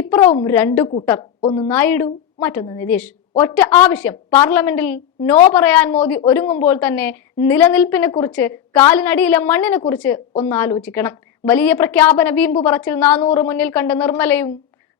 ഇപ്പുറവും രണ്ടു കൂട്ടർ. ഒന്ന് നായിഡു മറ്റൊന്ന് നിതീഷ്. ഒറ്റ ആവശ്യം. പാർലമെന്റിൽ നോ പറയാൻ മോദി ഒരുങ്ങുമ്പോൾ തന്നെ നിലനിൽപ്പിനെ കുറിച്ച് കാലിനടിയിലെ മണ്ണിനെ കുറിച്ച് ഒന്ന് ആലോചിക്കണം. വലിയ പ്രഖ്യാപന വീമ്പു പറച്ചിൽ നാനൂറ് മുന്നിൽ കണ്ട നിർമ്മലയും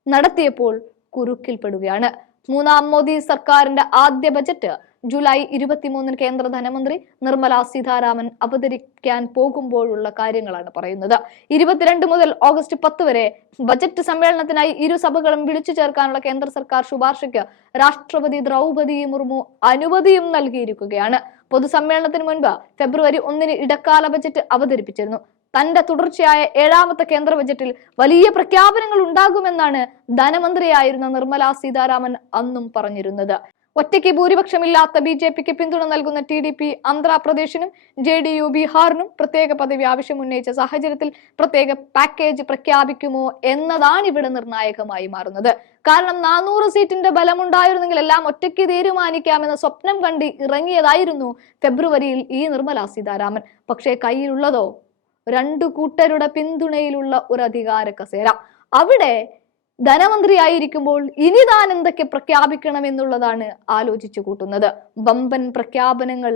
നടത്തിയപ്പോൾ കുരുക്കിൽപ്പെടുകയാണ്. മൂന്നാം മോദി സർക്കാരിന്റെ ആദ്യ ബജറ്റ് ജൂലൈ ഇരുപത്തിമൂന്നിന് കേന്ദ്ര ധനമന്ത്രി നിർമ്മല സീതാരാമൻ അവതരിക്കാൻ പോകുമ്പോഴുള്ള കാര്യങ്ങളാണ് പറയുന്നത്. ഇരുപത്തിരണ്ട് മുതൽ ഓഗസ്റ്റ് പത്ത് വരെ ബജറ്റ് സമ്മേളനത്തിനായി ഇരു സഭകളും വിളിച്ചു ചേർക്കാനുള്ള കേന്ദ്ര സർക്കാർ ശുപാർശയ്ക്ക് രാഷ്ട്രപതി ദ്രൗപദി മുർമു അനുമതിയും നൽകിയിരിക്കുകയാണ്. പൊതുസമ്മേളനത്തിന് മുൻപ് ഫെബ്രുവരി ഒന്നിന് ഇടക്കാല ബജറ്റ് അവതരിപ്പിച്ചിരുന്നു. തന്റെ തുടർച്ചയായ ഏഴാമത്തെ കേന്ദ്ര ബജറ്റിൽ വലിയ പ്രഖ്യാപനങ്ങൾ ഉണ്ടാകുമെന്നാണ് ധനമന്ത്രിയായിരുന്ന നിർമ്മല സീതാരാമൻ അന്നും പറഞ്ഞിരുന്നത്. ഒറ്റയ്ക്ക് ഭൂരിപക്ഷമില്ലാത്ത ബി ജെ പിക്ക് പിന്തുണ നൽകുന്ന ടി ഡി പി ആന്ധ്രാപ്രദേശിനും ജെ ഡി യു ബീഹാറിനും പ്രത്യേക പദവി ആവശ്യം ഉന്നയിച്ച സാഹചര്യത്തിൽ പ്രത്യേക പാക്കേജ് പ്രഖ്യാപിക്കുമോ എന്നതാണ് ഇവിടെ നിർണായകമായി മാറുന്നത്. കാരണം നാനൂറ് സീറ്റിന്റെ ബലമുണ്ടായിരുന്നെങ്കിൽ എല്ലാം ഒറ്റയ്ക്ക് തീരുമാനിക്കാമെന്ന സ്വപ്നം കണ്ട് ഇറങ്ങിയതായിരുന്നു ഫെബ്രുവരിയിൽ ഈ നിർമ്മല സീതാരാമൻ. പക്ഷേ കയ്യിലുള്ളതോ? രണ്ടു കൂട്ടരുടെ പിന്തുണയിലുള്ള ഒരു അധികാര കസേര. അവിടെ ധനമന്ത്രിയായിരിക്കുമ്പോൾ ഇനി താൻ എന്തൊക്കെ പ്രഖ്യാപിക്കണം എന്നുള്ളതാണ് ആലോചിച്ചു കൂട്ടുന്നത്. വമ്പൻ പ്രഖ്യാപനങ്ങൾ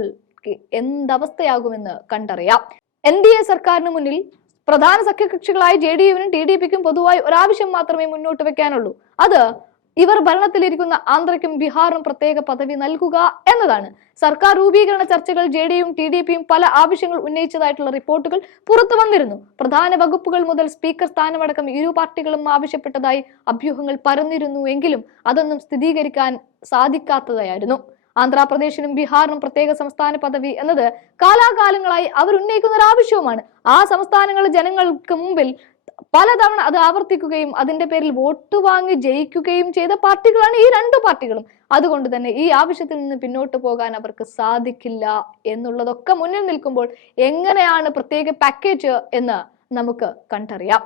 എന്തവസ്ഥയാകുമെന്ന് കണ്ടറിയാം. എൻ ഡി എ സർക്കാരിന് മുന്നിൽ പ്രധാന സഖ്യകക്ഷികളായ ജെ ഡി യുവിനും ടി ഡി പിക്കും പൊതുവായി ഒരാവശ്യം മാത്രമേ മുന്നോട്ട് വെക്കാനുള്ളൂ. അത് ഇവർ ഭരണത്തിലിരിക്കുന്ന ആന്ധ്രയ്ക്കും ബീഹാറിനും പ്രത്യേക പദവി നൽകുക എന്നതാണ്. സർക്കാർ രൂപീകരണ ചർച്ചകൾ ജെ ഡിയും ടി ഡി പിയും പല ആവശ്യങ്ങൾ ഉന്നയിച്ചതായിട്ടുള്ള റിപ്പോർട്ടുകൾ പുറത്തു വന്നിരുന്നു. പ്രധാന വകുപ്പുകൾ മുതൽ സ്പീക്കർ സ്ഥാനമടക്കം ഇരു പാർട്ടികളും ആവശ്യപ്പെട്ടതായി അഭ്യൂഹങ്ങൾ പരന്നിരുന്നു എങ്കിലും അതൊന്നും സ്ഥിരീകരിക്കാൻ സാധിക്കാത്തതായിരുന്നു. ആന്ധ്രാപ്രദേശിനും ബീഹാറിനും പ്രത്യേക സംസ്ഥാന പദവി എന്നത് കാലാകാലങ്ങളായി അവർ ഉന്നയിക്കുന്ന ഒരു ആവശ്യവുമാണ്. ആ സംസ്ഥാനങ്ങളിലെ ജനങ്ങൾക്ക് മുമ്പിൽ പലതവണ അത് ആവർത്തിക്കുകയും അതിന്റെ പേരിൽ വോട്ട് വാങ്ങി ജയിക്കുകയും ചെയ്ത പാർട്ടികളാണ് ഈ രണ്ടു പാർട്ടികളും. അതുകൊണ്ട് തന്നെ ഈ ആവശ്യത്തിൽ നിന്ന് പിന്നോട്ട് പോകാൻ അവർക്ക് സാധിക്കില്ല എന്നുള്ളതൊക്കെ മുന്നിൽ നിൽക്കുമ്പോൾ എങ്ങനെയാണ് പ്രത്യേക പാക്കേജ് എന്ന് നമുക്ക് കണ്ടറിയാം.